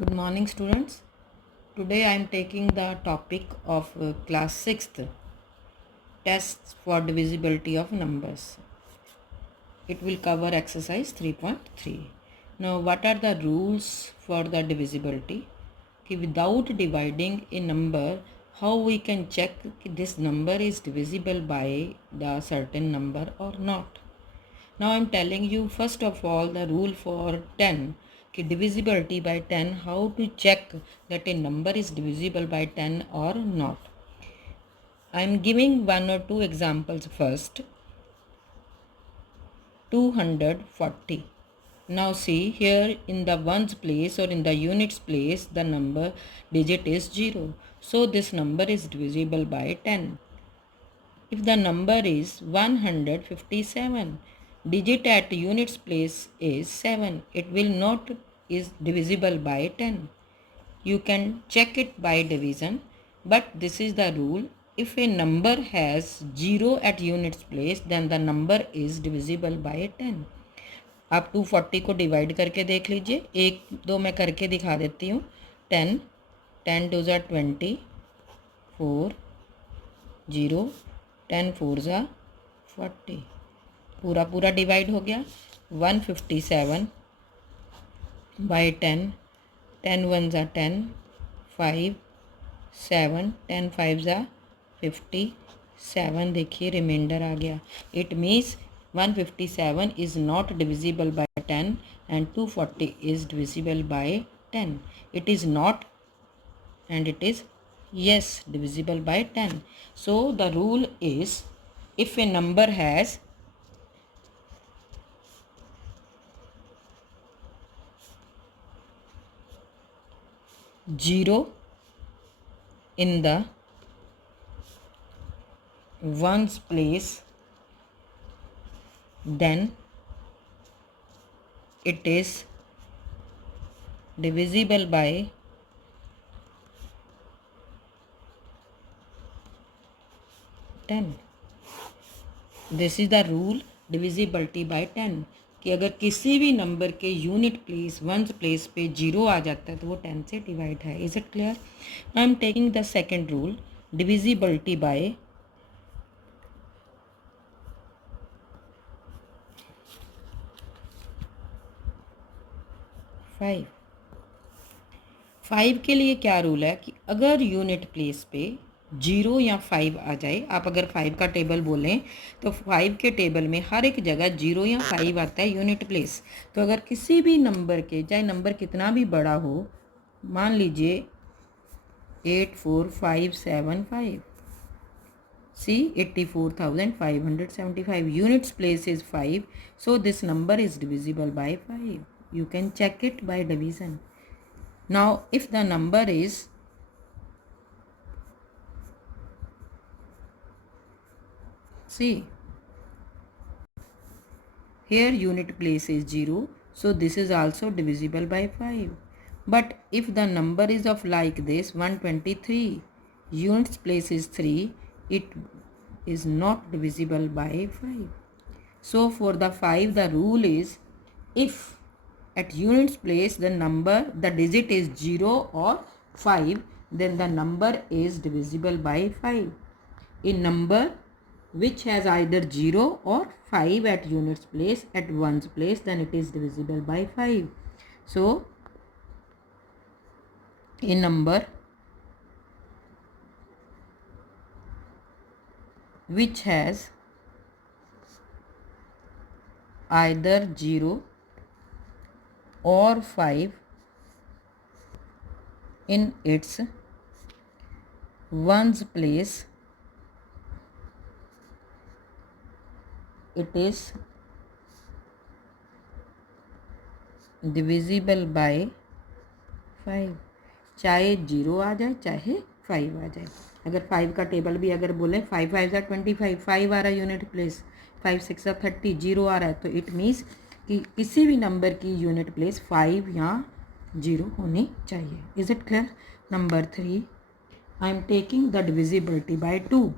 Good morning, students. Today I am taking the topic of class 6th tests for divisibility of numbers. It will cover exercise 3.3. Now, what are the rules for the divisibility? Without dividing a number, how we can check this number is divisible by the certain number or not? Now I'm telling you first of all the rule for 10 divisibility by 10, how to check that a number is divisible by 10 or not. I'm giving one or two examples first. 240. Now see here in the ones place or in the units place the number digit is 0. So this number is divisible by 10. If the number is 157, digit at units place is 7. It will not is divisible by 10. You can check it by division, but this is the rule. If a number has 0 at units place, then the number is divisible by 10. आप 240 को divide करके देख लीजिए. एक दो मैं करके दिखा देती हूँ. 10 10 2 ज़ा 20 4 0 10 4 ज़ा 40 पूरा डिवाइड हो गया. 157 बाई 10 10 1 ज़ा 10 5 7 10 5 ज़ा 57. देखिए रिमाइंडर आ गया. It means 157 is not divisible by 10 and 240 is divisible by 10. It is not and it is yes divisible by 10. So the rule is if a number has 0 in the ones place, then it is divisible by 10. This is the rule divisibility bye 10 कि अगर किसी भी number के unit place ones place पे 0 आ जाता है तो वो 10 से डिवाइड है. Is it clear? I am taking the second rule divisibility bye 5. 5 के लिए क्या रूल है कि अगर यूनिट प्लेस पे 0 या 5 आ जाए, आप अगर 5 का टेबल बोलें तो 5 के टेबल में हर एक जगह 0 या 5 आता है यूनिट प्लेस. तो अगर किसी भी नंबर के चाहे नंबर कितना भी बड़ा हो, मान लीजिए 84575 see 84,575 units place is 5. So this number is divisible by 5. You can check it by division. Now if the number is see here unit place is 0, so this is also divisible by 5. But if the number is of like this 123, units place is 3, it is not divisible by 5. So for the 5 the rule is if at units place the digit is 0 or 5, then the number is divisible by 5. A number which has either 0 or 5 at units place at ones place, then it is divisible by 5. So a number which has either 0 or 5 in its ones place, it is divisible by 5. चाहे 0 आ जाए चाहे 5 आ जाए. अगर 5 का table भी अगर बोले 5 5 ज़ा 25, 5 आ रहा है यूनिट प्लेस, 5 6 ज़ा 30, 0 आ रहा है, तो इट मीन्स कि किसी भी नंबर की यूनिट प्लेस 5 या 0 होनी चाहिए. Is it clear? Number 3 I am taking the divisibility bye 2.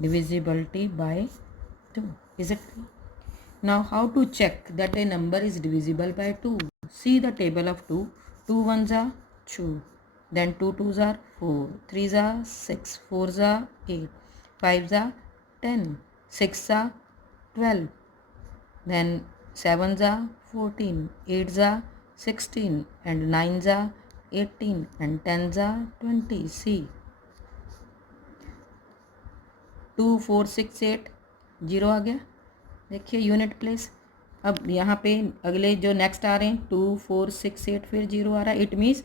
divisibility by 2. Is it clear? Now how to check that a number is divisible by 2? See the table of 2. 2 ones are 2. Then 2 twos are 4. 3s are 6. 4s are 8. 5s are 10. 6s are 12. Then 7s are 14. 8s are 16. And 9s are 18. And 10s are 20. See. 2 4 6 8 0 आ गया. देखिए unit place. अब यहाँ पे अगले जो next आ रहे हैं 2 4 6 8 फिर 0 आ रहा है. इट मीन्स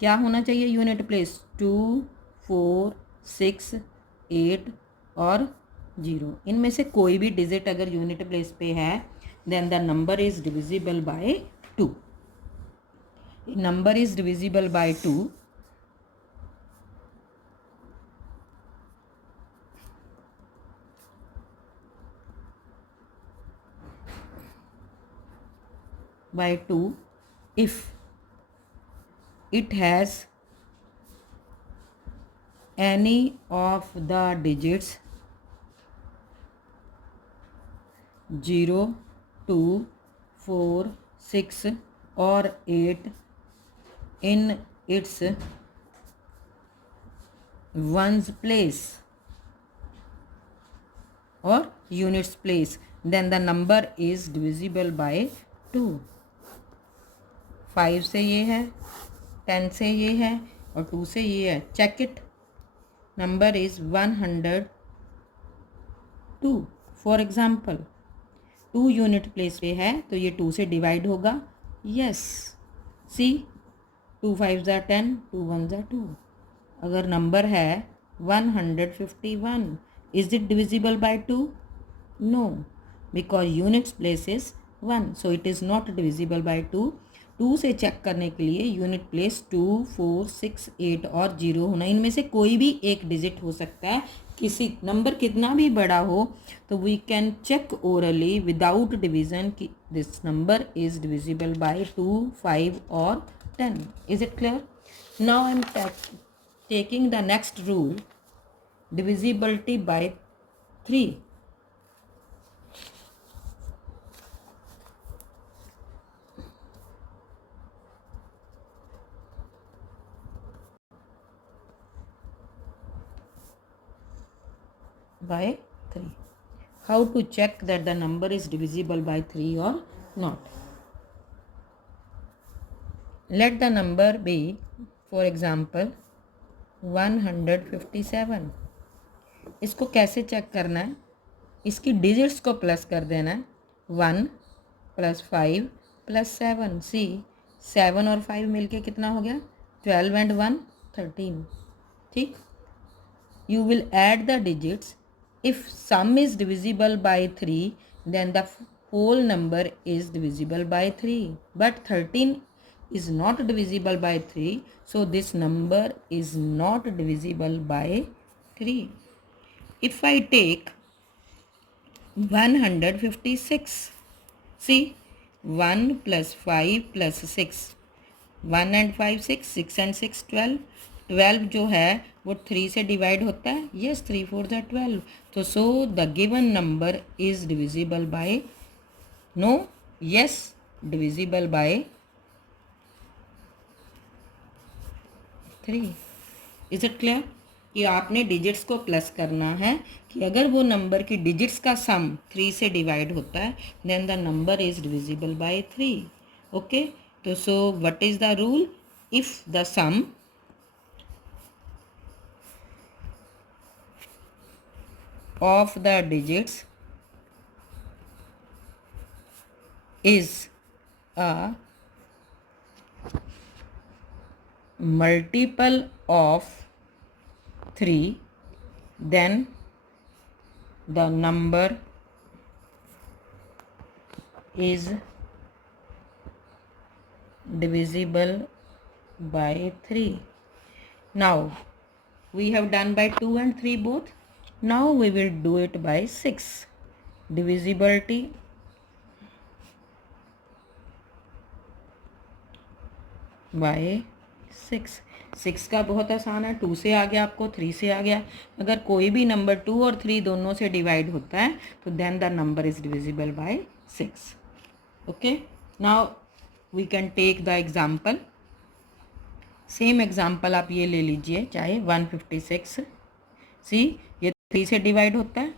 क्या होना चाहिए यूनिट प्लेस 2 4 6 8 और 0. इनमें से कोई भी डिजिट अगर यूनिट प्लेस पे है then the number is divisible by 2. Number is divisible by 2 by 2 if it has any of the digits 0 2 4 6 or 8 in its ones place or units place, then the number is divisible by 2. 5 से ये है, 10 से ये है और 2 से ये है. Check it. Number is 102. For example 2 unit place पे है तो ये 2 से डिवाइड होगा. Yes. See 2 5s are 10, 2 1s are 2. अगर नंबर है 151, is it divisible by 2? No, because units place is 1, so it is not divisible by 2. 2 से check करने के लिए यूनिट प्लेस 2 4 6 8 और 0 होना. इनमें से कोई भी एक डिजिट हो सकता है. किसी नंबर कितना भी बड़ा हो तो we can check orally without division कि this number is divisible by 2 5 और 10. Is it clear? Now I am taking the next rule, divisibility by 3. By 3. How to check that the number is divisible by 3 or not? Let the number be, for example, 157. इसको कैसे check करना है? इसकी digits को plus कर देना है. 1 + 5 + 7. सी 7 और 5 मिलके कितना हो गया? 12 and 1 13. ठीक. You will add the digits. If sum is divisible by 3 then the whole number is divisible by 3. But 13 is not divisible by 3, so this number is not divisible by 3. If I take 156, see 1 + 5 + 6, 1 and 5 6, 6 and 6 12. 12 जो है वो 3 से divide होता है. Yes 3 4s are 12. तो so the given number is divisible by, no, yes, divisible by 3. Is it clear? कि आपने digits को प्लस करना है कि अगर वो नंबर की डिजिट्स का सम 3 से डिवाइड होता है then the number is divisible by 3. Okay. तो so what is the rule? If the sum of the digits is a multiple of 3 then the number is divisible by 3. Now we have done by 2 and 3 both. Now we will do it by 6. Divisibility by 6. 6 का बहुत आसान है, 2 से आ गया आपको, 3 से आ गया। अगर कोई भी नंबर 2 और 3 दोनों से डिवाइड होता है तो then the number is divisible by 6। Okay, now we can take the example. Same example आप ये ले लीजिए, चाहे 156। सी, ये 3 से डिवाइड होता है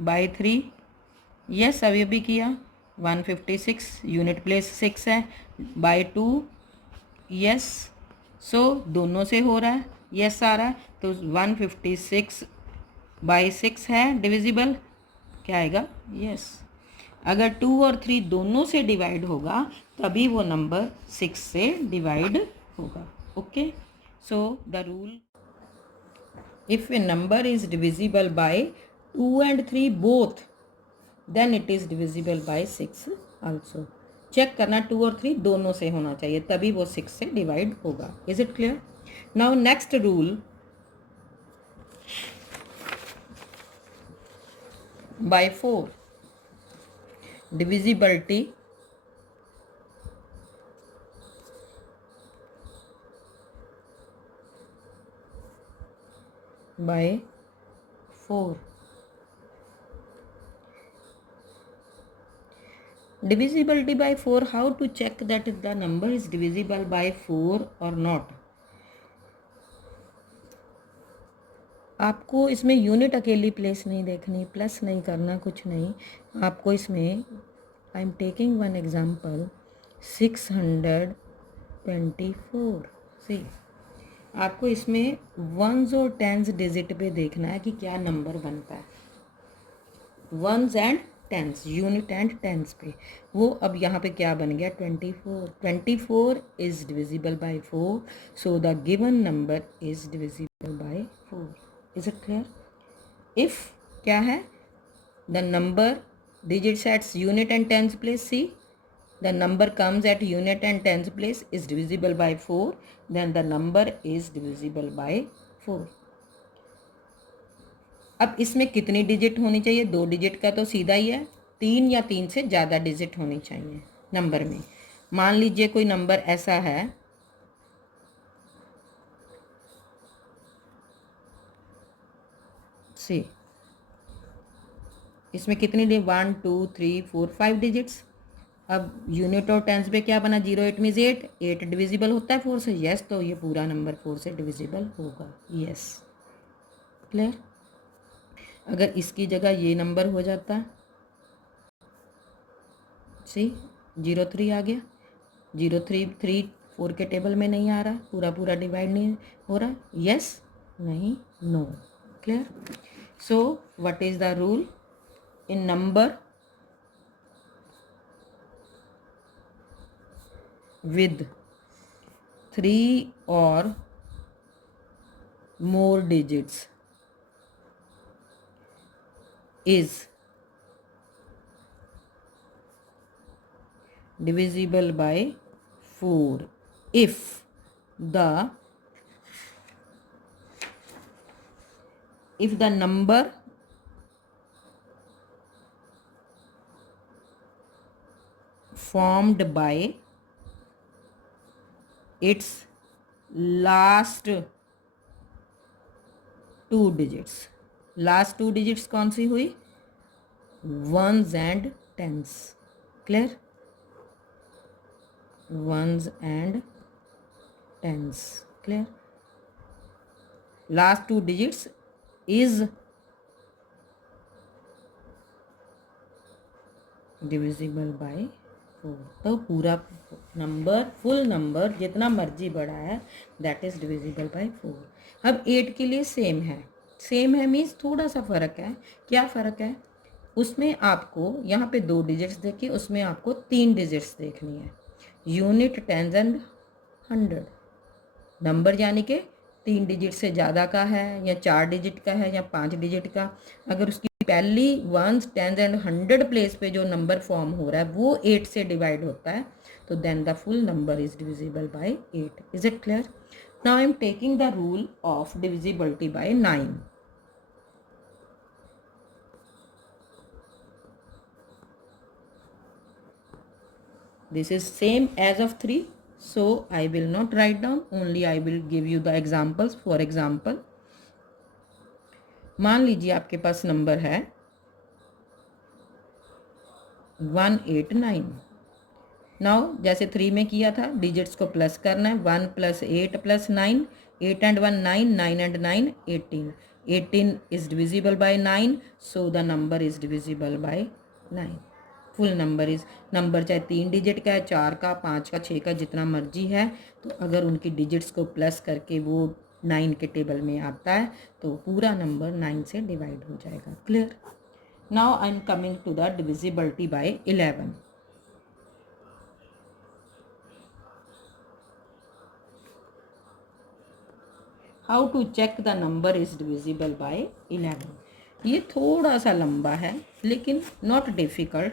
बाय 3। यस, अभी अभी किया। 156 यूनिट प्लेस 6 है, बाय 2। यस, सो दोनों से हो रहा है, यस आ रहा है, तो 156 बाय 6 है डिविजिबल, क्या आएगा? यस। अगर 2 और 3 दोनों से डिवाइड होगा तभी वो नंबर 6 से डिवाइड होगा। Okay, so the rule, if a number is divisible by 2 and 3 both, then it is divisible by 6 also. Check करना 2 और 3 दोनों से होना चाहिए, तभी वो 6 से डिवाइड होगा। Is it clear? Now next rule, by 4, divisibility by 4। Divisibility by 4, how to check that the number is divisible by 4 or not? आपको इसमें यूनिट अकेली प्लेस नहीं देखनी, प्लस नहीं करना, कुछ नहीं। आपको इसमें, आई एम टेकिंग वन एग्जांपल, 624। सी, आपको इसमें वंस और टेंस डिजिट पे देखना है कि क्या नंबर बनता है। Ones and tens, unit and tens पे। वो अब यहाँ पे क्या बन गया? 24। 24 is divisible by 4, so the given number is divisible by 4। Is it clear? If क्या है, the number digits at its unit and tens place, see the number comes at unit and tens place is divisible by 4, then the number is divisible by 4। अब इसमें कितनी digit होनी चाहिए? 2 digit का तो सीधा ही है, 3 या 3 से ज़्यादा डिजिट होनी चाहिए नंबर में। मान लीजिए कोई नंबर ऐसा है, सी इसमें कितनी 1 2 3 4 5 डिजिट्स। अब यूनिट और टेंस पे क्या बना? 0 8 मीन्स 8, 8 डिविजिबल होता है 4 से, यस, तो ये पूरा नंबर 4 से डिविजिबल होगा। Yes, clear? अगर इसकी जगह ये नंबर हो जाता, सी 03 आ गया, 03 3 4 के टेबल में नहीं आ रहा, पूरा पूरा डिवाइड नहीं हो रहा, यस, नहीं, no. Clear? So what is the rule in number with 3 or more digits is divisible by 4 if the number formed by its last 2 digits, last 2 digits कौन सी हुई? Ones and tens. Clear? Ones and tens. Clear? Last 2 digits is divisible by 4, तो पूरा number, full number जितना मर्जी बड़ा है, that is divisible by 4। अब 8 के लिए सेम है, सेम है मीन्स थोड़ा सा फ़र्क है। क्या फ़र्क है? उसमें आपको यहाँ पे 2 डिजिट्स देखिए, उसमें आपको 3 डिजिट्स देखनी है, यूनिट, टेंस एंड 100। नंबर यानी कि 3 डिजिट से ज़्यादा का है या 4 डिजिट का है या 5 डिजिट का। अगर उसकी पहली वंस, टेंस एंड 100 प्लेस पे जो नंबर फॉर्म हो रहा है वो 8 से डिवाइड होता है, तो then the full number is divisible by 8। Is it clear? Now I am taking the rule of divisibility by 9। This is same as of 3, so I will not write down, only I will give you the examples. For example, मान लीजिए आपके पास number है 189। Now जैसे 3 में किया था, digits को plus करना है। 1 + 8 + 9, 8 and 1 9, 9 and 9 18, 18 is divisible by 9, so the number is divisible by 9। Full number is, number चाहे 3 डिजिट का है, 4 का, 5 का, 6 का, जितना मर्जी है, तो अगर उनकी डिजिट्स को प्लस करके वो 9 के टेबल में आता है तो पूरा नंबर 9 से डिवाइड हो जाएगा। Clear? Now I am coming to the divisibility by 11। How to check the number is divisible by 11। ये थोड़ा सा लंबा है लेकिन not difficult.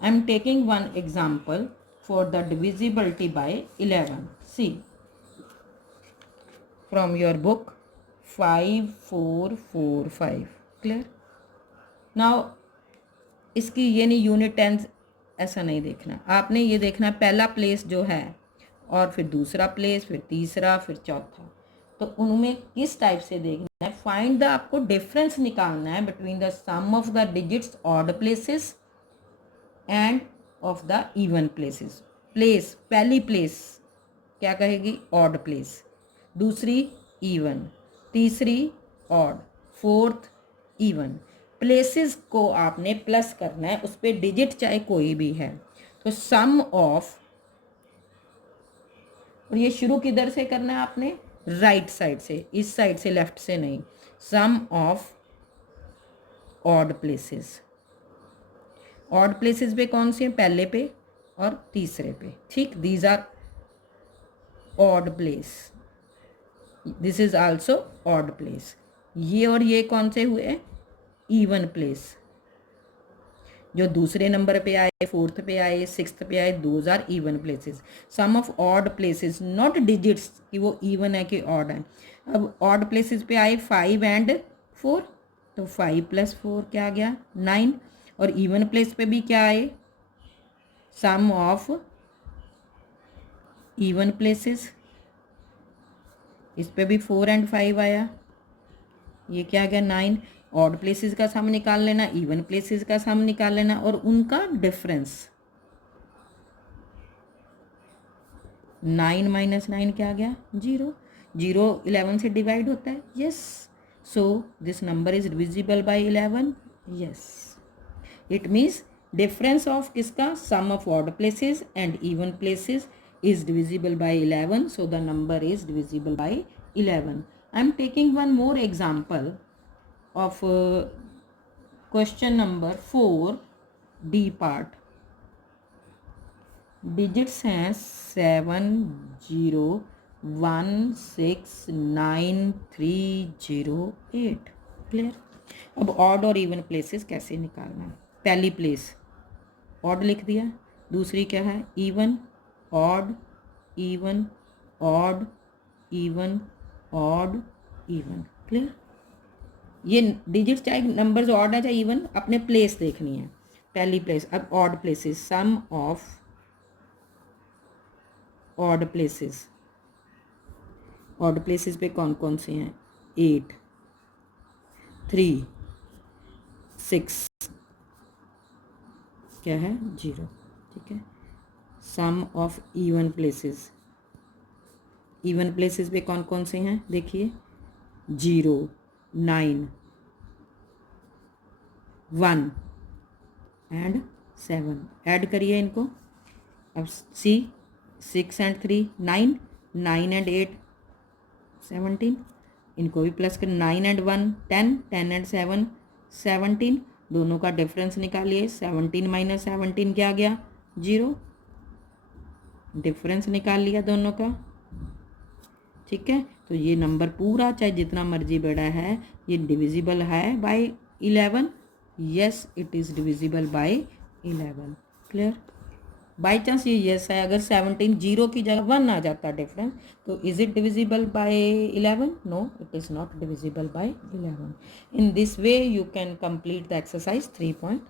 I am taking one example for the divisibility by 11। See from your book 5 4 4 5। Clear? Now इसकी ये नहीं unit tens ऐसा नहीं देखना, आपने ये देखना पहला प्लेस जो है और फिर दूसरा प्लेस, फिर तीसरा, फिर चौथा, तो उनमें किस टाइप से देखना है। फाइंड द, आपको डिफरेंस निकालना है between the sum of the digits odd places and of the even places. Place, पहली प्लेस क्या कहेगी? ऑड प्लेस, दूसरी इवन, तीसरी ऑड, फोर्थ इवन। प्लेसेस को आपने प्लस करना है, उस पर डिजिट चाहे कोई भी है। तो सम ऑफ, और ये शुरू किधर से करना है आपने? राइट साइड से, इस साइड से, लेफ्ट से नहीं। Sum of odd places. Odd places पे कौन से हैं? पहले पे और तीसरे पे। ठीक, these are odd place, this is also odd place. ये और ये कौन से हुए? Even place. जो दूसरे नंबर पे आए, फोर्थ पे आए, सिक्स्थ पे आए, those are even places. Sum of odd places, not digits कि वो इवन है कि ऑड है। अब ऑड प्लेसेस पे आए 5 and 4, तो 5 + 4 क्या आ गया? 9। और इवन प्लेस पे भी क्या आए? सम ऑफ इवन प्लेसेस, इस पे भी 4 and 5 आया, ये क्या आ गया? 9। ऑड प्लेसेस का सम निकाल लेना, इवन प्लेसेस का सम निकाल लेना और उनका डिफरेंस। 9 - 9 क्या आ गया? 0। 0 11 से डिवाइड होता है, yes. So this number is divisible by 11, yes. It means difference of किसका? Sum of odd places and even places is divisible by 11, so the number is divisible by 11. I am taking one more example of question number 4 D part. Digits हैं 7 0 1 6 9 3 0 8। Clear? अब odd और even places कैसे निकालना है? पहली place odd लिख दिया, दूसरी क्या है? Even, odd, even, odd, even, odd, even. Clear? ये डिजिट्स चाहे नंबर्स ऑड है चाहे इवन, अपने प्लेस देखनी है। पहली प्लेस, अब odd places, sum of odd places. Odd places पे कौन कौन से हैं? 8 3 6 क्या है? 0। ठीक है। Sum of even places, even places पे कौन कौन से हैं? देखिए 0 9 1 एंड 7। ऐड करिए इनको। अब सी 6 and 3 9, 9 and 8 17। इनको भी प्लस कर, 9 and 1 10, 10 and 7 17। दोनों का डिफरेंस निकालिए। 17 - 17 क्या आ गया? 0। डिफरेंस निकाल लिया दोनों का। ठीक है, तो ये नंबर पूरा चाहे जितना मर्जी बड़ा है, ये डिविजिबल है by 11। Yes, it is divisible by 11। Clear? By chance ये यस है, अगर 17 0 की जगह 1 आ जाता डिफरेंस, तो is it divisible by 11? No, it is not divisible by 11। In this way you can complete the exercise 3.3।